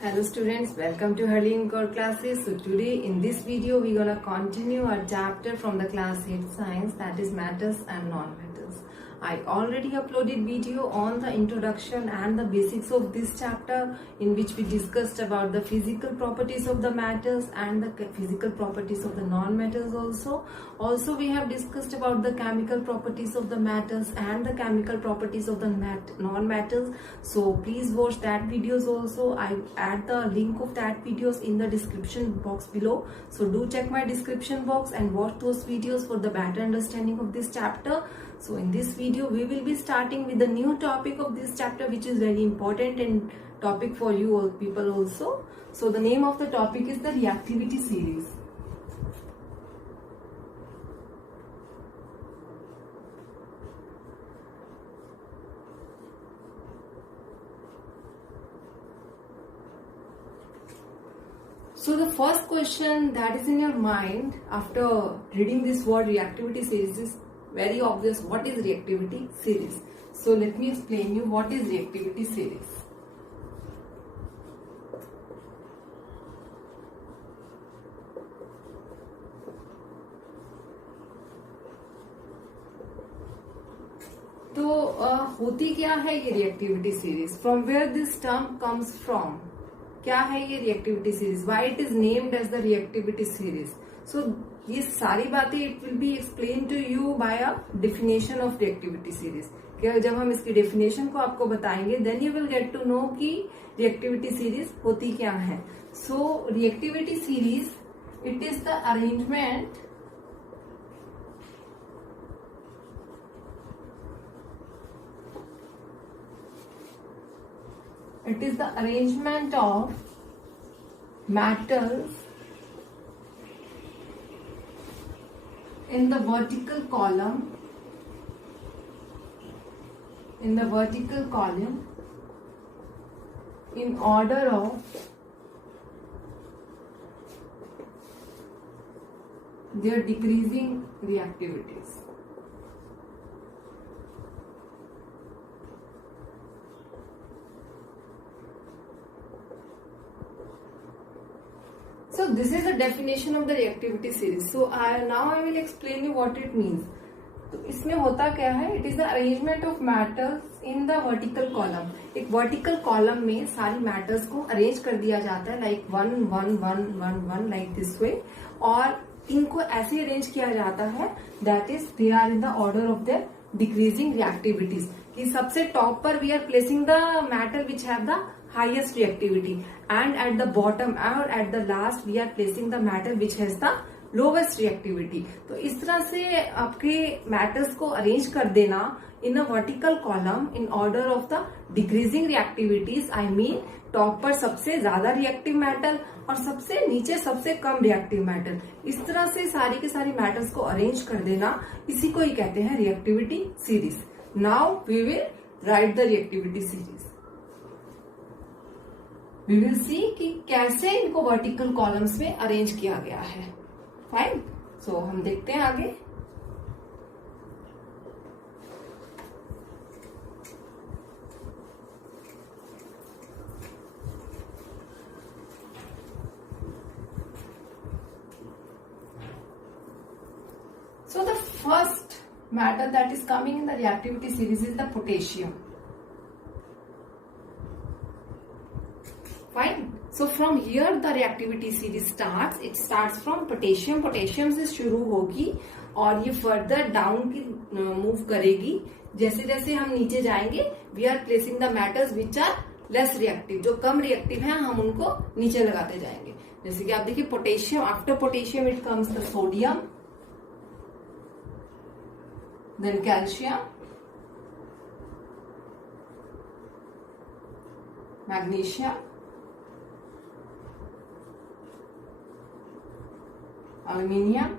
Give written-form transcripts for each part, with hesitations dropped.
Hello students, welcome to Hurling Core Classes. So today in this video we're gonna continue our chapter from the class 8 science, that is matters and non-matters. I already uploaded video on the introduction and the basics of this chapter, in which we discussed about the physical properties of the matters and the physical properties of the non-matters also. Also we have discussed about the chemical properties of the matters and the chemical properties of the non-matters. So please watch that videos also. I add the link of that videos in the description box below. So do check my description box and watch those videos for the better understanding of this chapter. So in this video we will be starting with the new topic of this chapter, which is very important and topic for you all people also. So the name of the topic is the reactivity series. So the first question that is in your mind after reading this word reactivity series is very obvious. What is reactivity series? So let me explain you what is reactivity series. तो होती क्या है ये reactivity series? From where this term comes from? क्या है ये reactivity series? Why it is named as the reactivity series? So ये सारी बातें it will be explain to you by a definition of reactivity series. जब हम इसकी definition को आपको बताएंगे then you will get to know कि रिएक्टिविटी सीरीज होती क्या है. So reactivity series it is the arrangement of matters in the vertical column in order of their decreasing reactivities. So this is the definition of the reactivity series. So now I will explain you what it means. तो इसमें होता क्या है? It is the arrangement of matters in the vertical column. एक vertical column में सारी matters को arrange कर दिया जाता है like 1 1 1 1 1 like this way, और इनको ऐसे arrange किया जाता है that is they are in the order of their decreasing reactivities. कि सबसे top पर we are placing the matter which have the highest reactivity, and at the bottom or at the last we are placing the matter which has the lowest reactivity. तो इस तरह से आपके matters को arrange कर देना in a vertical column in order of the decreasing reactivities. I mean top पर सबसे ज्यादा रिएक्टिव मैटर और सबसे नीचे सबसे कम रिएक्टिव मैटर, इस तरह से सारी के सारी मैटर्स को अरेंज कर देना, इसी को ही कहते हैं reactivity series. Now we will write the reactivity series. We will see कि कैसे इनको वर्टिकल कॉलम्स में अरेंज किया गया है. फाइन. सो हम देखते हैं आगे. So the first matter that is coming in the reactivity series is the potassium. Fine. So from here the reactivity series starts. It starts from potassium. Potassium से शुरू होगी और ये further down की move करेगी. जैसे जैसे हम नीचे जाएंगे we are placing the matters which are less reactive. जो कम reactive हैं हम उनको नीचे लगाते जाएंगे. जैसे कि आप देखिए potassium, after potassium it comes the sodium, then calcium, magnesium, aluminium,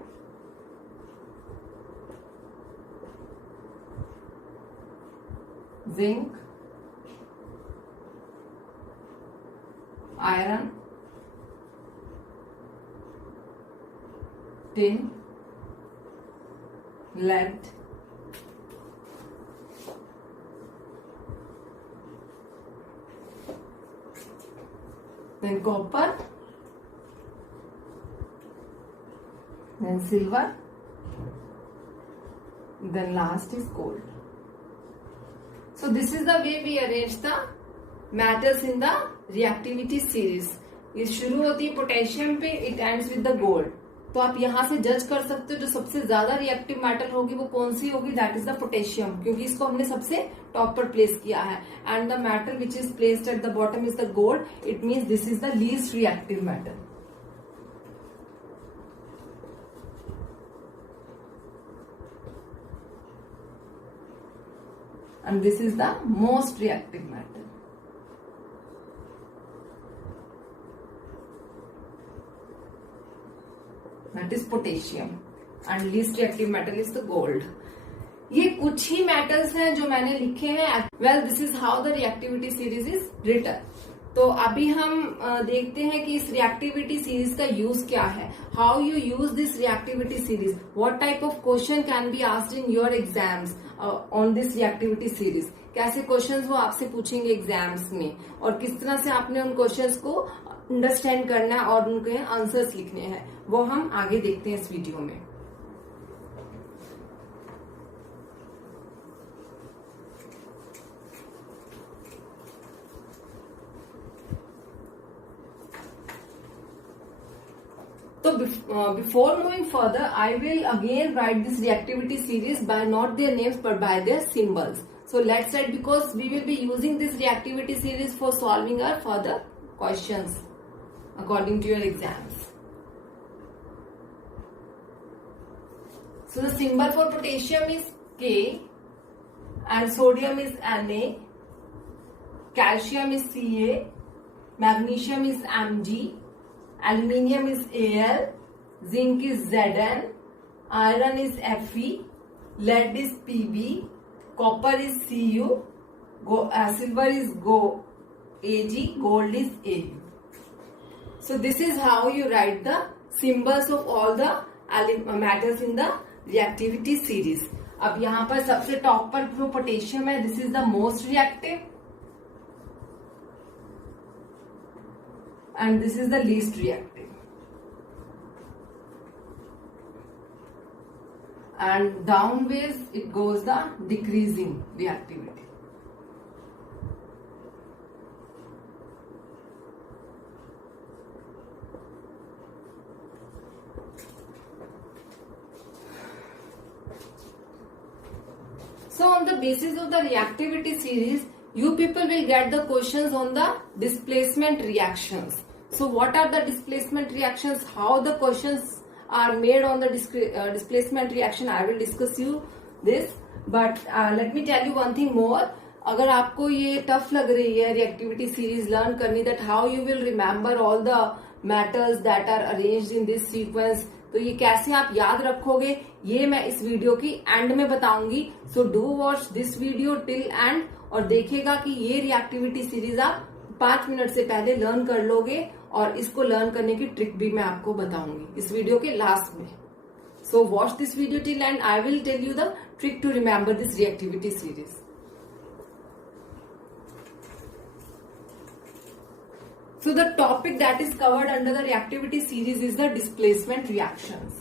zinc, iron, tin, lead, then copper, then silver, then last is gold. So this is the way we arrange the metals in the reactivity series. ये शुरू होती है potassium पे, it ends with the gold. तो आप यहाँ से जज कर सकते हो जो सबसे ज्यादा रिएक्टिव मेटल होगी वो कौन सी होगी, दैट इज द पोटेशियम, क्योंकि इसको हमने सबसे टॉप पर प्लेस किया है. And the metal which is placed at the bottom is the gold. It means this is the least reactive metal. And this is the most reactive metal. That is potassium. And least reactive metal is the gold. ये कुछ ही metals हैं जो मैंने लिखे हैं. Well, this is how the reactivity series is written. तो अभी हम देखते हैं कि इस रिएक्टिविटी सीरीज का यूज क्या है. How you use this reactivity series, what type of question can be asked in your exams on this reactivity series. कैसे क्वेश्चंस वो आपसे पूछेंगे एग्जाम्स में और किस तरह से आपने उन क्वेश्चंस को अंडरस्टैंड करना है और उनके आंसर्स लिखने हैं, वो हम आगे देखते हैं इस वीडियो में. So before moving further, I will again write this reactivity series by not their names but by their symbols. So let's write, because we will be using this reactivity series for solving our further questions according to your exams. So the symbol for potassium is K and sodium is Na, calcium is Ca, magnesium is Mg, aluminium is Al, zinc is Zn, iron is Fe, lead is Pb, copper is Cu, silver is Ag, gold is Au. So this is how you write the symbols of all the metals in the reactivity series. अब यहाँ पर सबसे top पर जो potassium है, this is the most reactive and this is the least reactive, and downwards it goes the decreasing reactivity. So on the basis of the reactivity series, you people will get the questions on the displacement reactions. So what are the displacement reactions? How the questions are made on the displacement reaction, I will discuss you this. But let me tell you one thing more. अगर आपको ये tough लग रही है reactivity series learn करनी, that how you will remember all the metals that are arranged in this sequence, तो ये कैसे आप याद रखोगे ये मैं इस वीडियो की एंड में बताऊंगी. So do watch this video till and और देखिएगा कि ये रिएक्टिविटी सीरीज आप 5 मिनट से पहले लर्न कर लोगे और इसको लर्न करने की ट्रिक भी मैं आपको बताऊंगी इस वीडियो के लास्ट में. So watch this video till end I will tell you the trick to remember this reactivity series. So the topic that is covered under the reactivity series is the displacement reactions.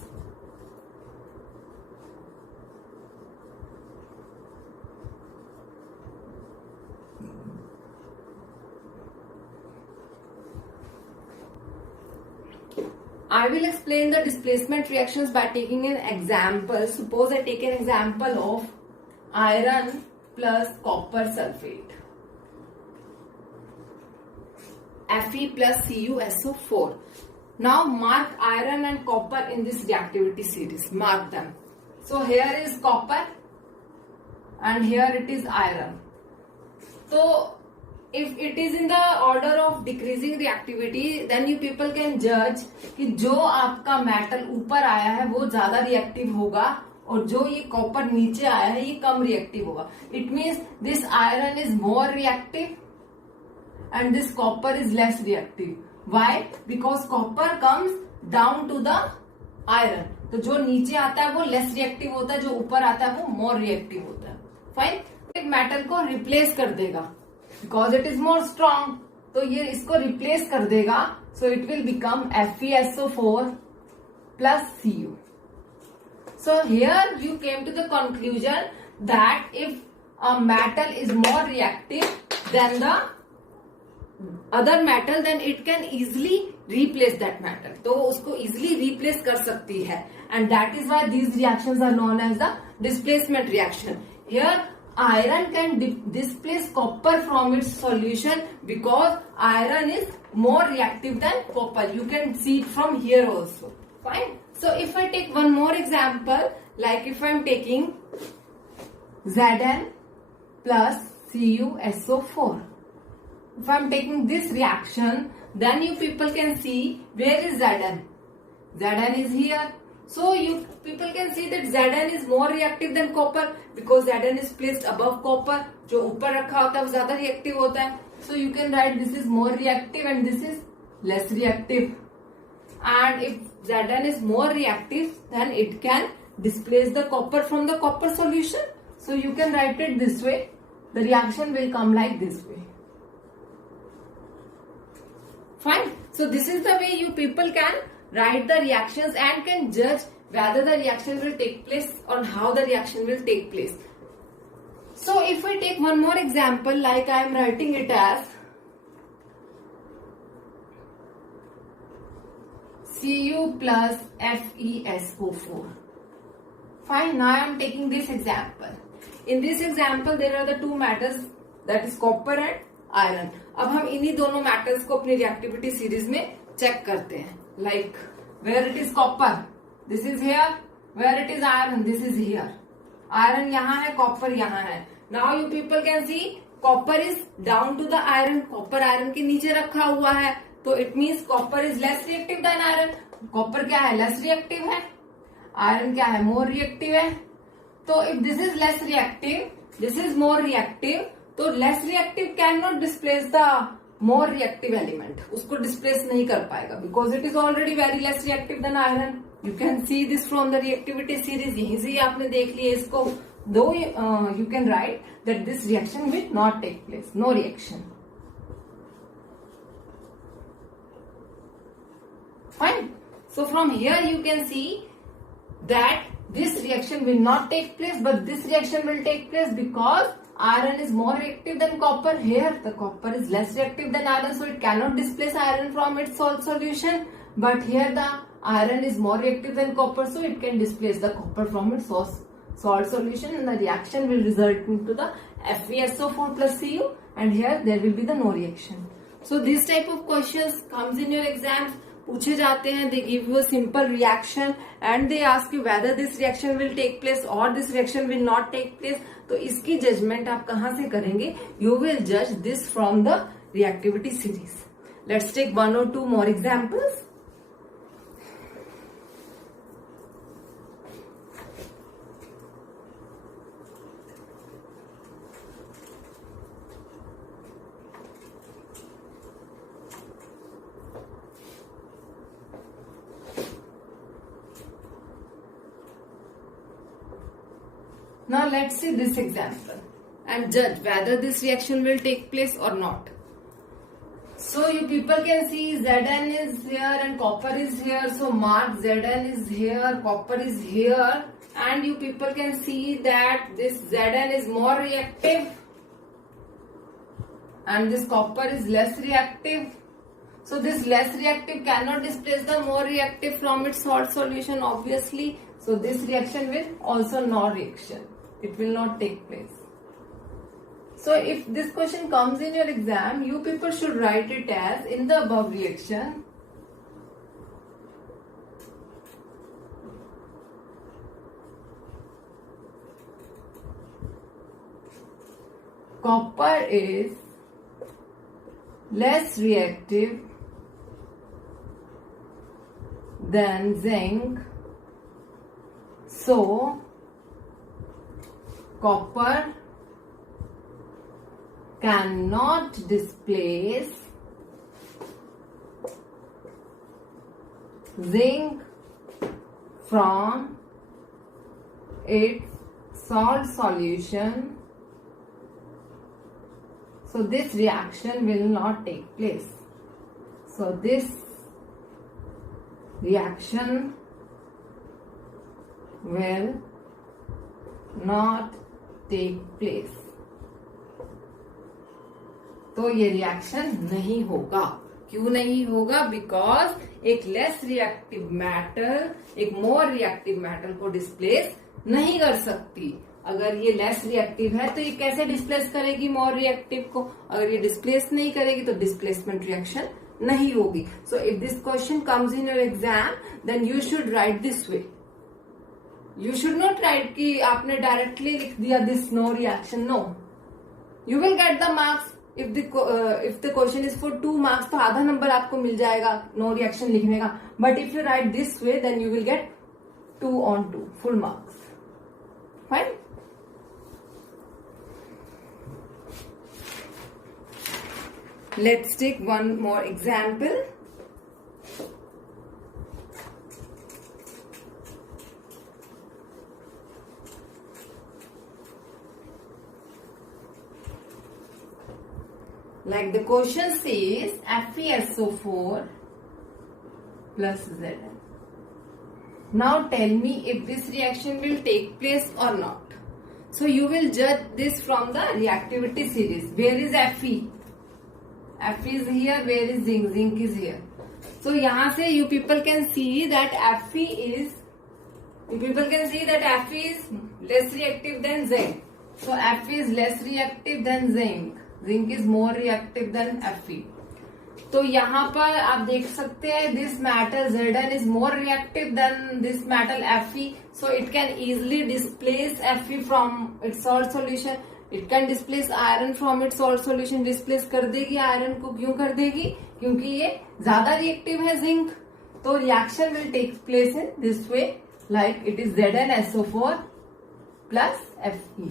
I will explain the displacement reactions by taking an example. Suppose I take an example of iron plus copper sulfate, Fe plus CuSO4. Now mark iron and copper in this reactivity series. Mark them. So here is copper and here it is iron. So if it is in the order of decreasing reactivity, then you people can judge कि जो आपका metal ऊपर आया है वो ज्यादा reactive होगा और जो ये कॉपर नीचे आया है ये कम रिएक्टिव होगा. It means this iron is more reactive and this copper is less reactive. Why? Because copper comes down to the iron. तो जो नीचे आता है वो less reactive होता है, जो ऊपर आता है वो more reactive होता है. Fine. एक मेटल को रिप्लेस कर देगा because it is more strong. तो ये इसको रिप्लेस कर देगा, so it will become FeSO4 plus Cu. So here you came to the conclusion that if a metal is more reactive than the other metal, then it can easily replace that metal. तो उसको easily replace कर सकती है, and that is why these reactions are known as the displacement reaction. Here iron can displace copper from its solution because iron is more reactive than copper. You can see it from here also. Fine. So if I take one more example, like if I am taking Zn plus CuSO4. If I am taking this reaction, then you people can see where is Zn. Zn is here. So you people can see that Zn is more reactive than copper because Zn is placed above copper. जो ऊपर रखा होता है वो ज्यादा reactive होता है. So you can write this is more reactive and this is less reactive. And if Zn is more reactive, then it can displace the copper from the copper solution. So you can write it this way. The reaction will come like this way. Fine. So this is the way you people can write the reactions and can judge whether the reaction will take place or how the reaction will take place. So if we take one more example, like I am writing it as Cu plus FeSO4. Fine, now I am taking this example. In this example, there are the two metals, that is copper and iron. अब हम इन्हीं दोनों metals को अपनी reactivity series में check करते हैं. Like where it is copper, this is here. Where it is iron, this is here. Iron यहाँ है, copper यहाँ है. Now you people can see copper is down to the iron. Copper iron के नीचे रखा हुआ है. तो it means copper is less reactive than iron. Copper क्या है, लेस रिएक्टिव है. आयरन क्या है, मोर रिएक्टिव है. तो if this is less reactive, this is more reactive, तो less reactive can not displace the more reactive element. उसको displace नहीं कर पाएगा because it is already very less reactive than iron. You can see this from the reactivity series. यहीं से आपने देख लिया इसको. दो you can write that this reaction will not take place, no reaction. Fine. So from here you can see that this reaction will not take place, but this reaction will take place because iron is more reactive than copper. Here the copper is less reactive than iron, so it cannot displace iron from its salt solution. But here the iron is more reactive than copper, so it can displace the copper from its salt solution, and the reaction will result into the FeSO4 plus Cu, and here there will be the no reaction. So this type of questions comes in your exams. पूछे जाते हैं. They give you a simple reaction and they ask you whether this reaction will take place और this reaction will not take place. तो इसकी judgment आप कहां से करेंगे? यू विल जज this from the reactivity series. Let's take one और two more examples. Now let's see this example and judge whether this reaction will take place or not. So you people can see Zn is here and copper is here. So mark Zn is here, copper is here, and you people can see that this Zn is more reactive and this copper is less reactive. So this less reactive cannot displace the more reactive from its salt solution obviously. So this reaction will also no reaction. It will not take place. So if this question comes in your exam, you people should write it as in the above reaction. Copper is less reactive than zinc. So copper cannot displace zinc from its salt solution. So this reaction will not take place. So this reaction will not take place. तो ये reaction नहीं होगा. क्यों नहीं होगा? Because एक less reactive matter एक more reactive matter को डिस्प्लेस नहीं कर सकती. अगर ये लेस रिएक्टिव है तो ये कैसे डिस्प्लेस करेगी मोर रिएक्टिव को? अगर ये डिस्प्लेस नहीं करेगी तो डिस्प्लेसमेंट रिएक्शन नहीं होगी. So if this question comes in your exam then you should write this way. You should not write कि आपने डायरेक्टली लिख दिया this no reaction. No, you will get the marks. If the question is for 2 marks तो आधा number आपको मिल जाएगा no reaction लिखने का. But if you write this way then you will get 2 on 2 full marks. Fine. Let's take one more example. Like the question says FeSO4 plus Zn. Now tell me if this reaction will take place or not. So you will judge this from the reactivity series. Where is Fe? Fe is here. Where is zinc? Zinc is here. So यहाँ से you people can see that Fe is less reactive than zinc. So Fe is less reactive than zinc. Zinc is more reactive than Fe. तो यहाँ पर आप देख सकते हैं this metal Zn is more reactive than this metal Fe. So it can easily displace Fe from its salt solution. It can displace iron from its salt solution. Displace कर देगी iron को. क्यों कर देगी? क्योंकि ये ज्यादा रिएक्टिव है जिंक. तो reaction will take place in this way, like it is ZnSO4 plus Fe.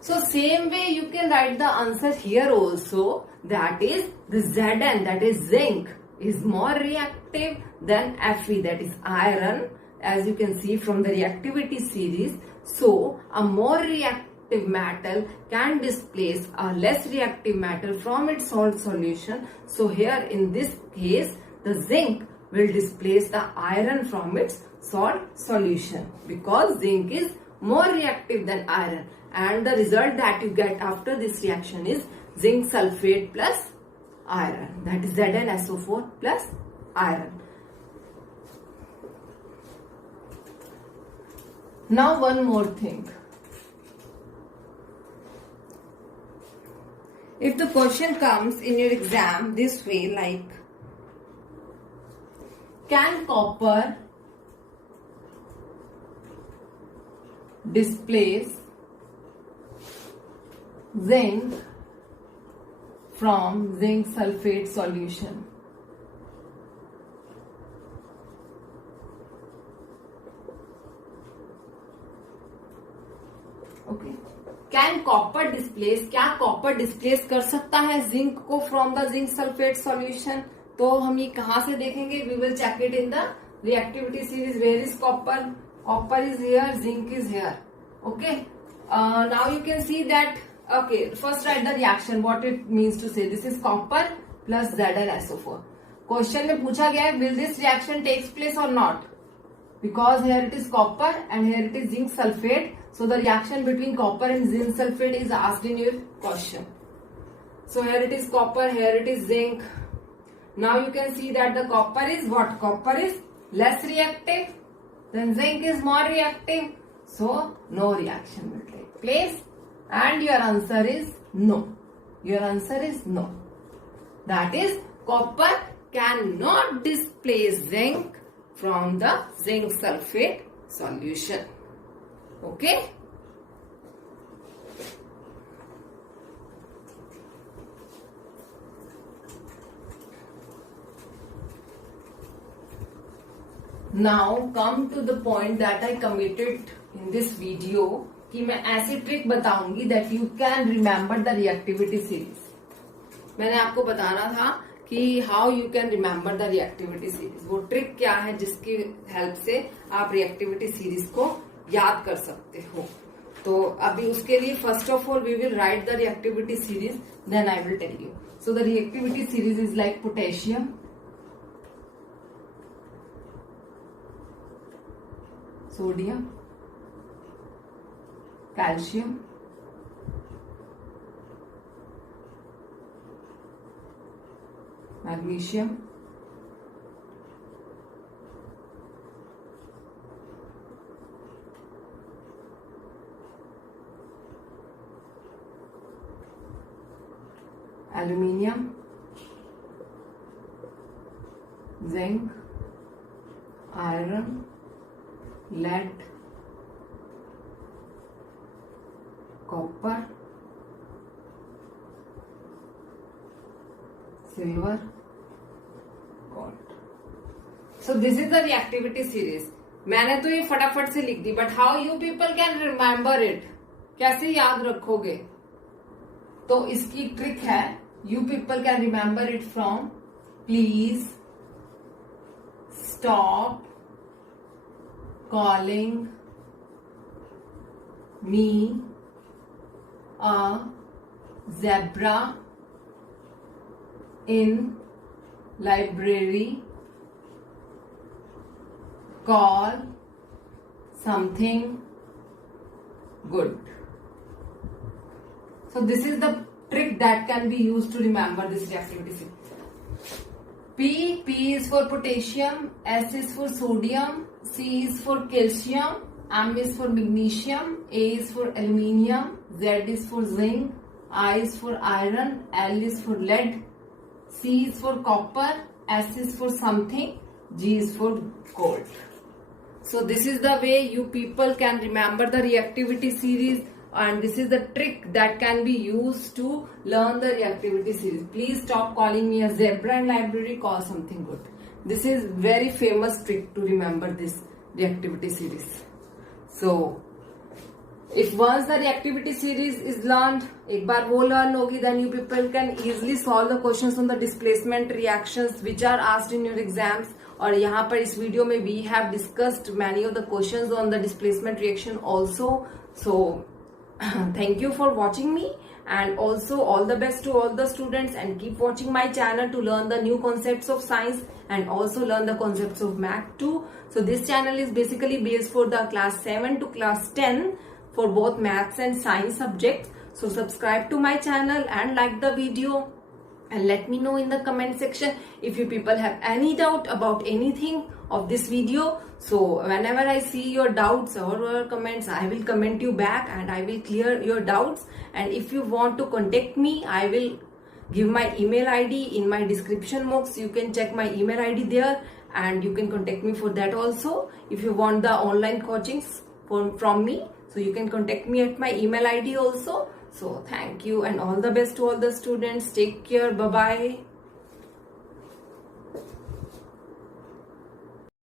So same way you can write the answer here also. That is the Zn, that is zinc, is more reactive than Fe, that is iron, as you can see from the reactivity series. So a more reactive metal can displace a less reactive metal from its salt solution. So here in this case the zinc will displace the iron from its salt solution because zinc is more reactive than iron, and the result that you get after this reaction is zinc sulfate plus iron, that is ZnSO4 plus iron. Now one more thing. If the question comes in your exam this way, like can copper displace zinc from zinc sulfate solution? Okay, can copper displace, क्या copper displace कर सकता है zinc को from the zinc sulphate solution? तो हम ये कहां से देखेंगे? We will check it in the reactivity series. Where is copper? Copper is here, zinc is here. Okay, now you can see that. Okay, first write the reaction, what it means to say. This is copper plus ZnSO4. Question में पूछा गया है will this reaction takes place or not, because here it is copper and here it is zinc sulfate. So the reaction between copper and zinc sulfate is asked in your question. So here it is copper, here it is zinc. Now you can see that the copper is what? Copper is less reactive, then zinc is more reactive. So no reaction will take place, and your answer is no. Your answer is no. That is, copper cannot displace zinc from the zinc sulfate solution. Okay. Now come to the point that I committed in this video कि मैं ऐसी trick बताऊंगी that you can remember the reactivity series. मैंने आपको बताना था कि how you can remember the reactivity series. वो ट्रिक क्या है जिसकी हेल्प से आप रिएक्टिविटी सीरीज को याद कर सकते हो. तो अभी उसके लिए first of all we will write the reactivity series, then I will tell you. So the reactivity series is like potassium, sodium, calcium, magnesium, aluminium, zinc, iron, lead, copper, silver, gold. So this is the reactivity series. मैंने तो ये फटाफट से लिख दी, but how you people can remember it, कैसे याद रखोगे? तो इसकी ट्रिक है, you people can remember it from please stop calling me a zebra in library, call something good. So this is the trick that can be used to remember this reactivity. P is for potassium, S is for sodium, C is for calcium, M is for magnesium, A is for aluminium, Z is for zinc, I is for iron, L is for lead, C is for copper, S is for something, G is for gold. So this is the way you people can remember the reactivity series, and this is the trick that can be used to learn the reactivity series. Please stop calling me a zebra in library, call something good. This is very famous trick to remember this reactivity series. So if once the reactivity series is learned, एक बार वो learn होगी, then you people can easily solve the questions on the displacement reactions which are asked in your exams. और यहाँ पर इस video में we have discussed many of the questions on the displacement reaction also. So thank you for watching me, and also all the best to all the students, and keep watching my channel to learn the new concepts of science and also learn the concepts of math too. So this channel is basically based for the class 7 to class 10 for both maths and science subjects. So subscribe to my channel and like the video, and let me know in the comment section if you people have any doubt about anything of this video. So whenever I see your doubts or comments, I will comment you back and I will clear your doubts. And if you want to contact me, I will give my email ID in my description box. You can check my email ID there, and you can contact me for that also. If you want the online coachings from me, so you can contact me at my email ID also. So thank you, and all the best to all the students. Take care. Bye bye.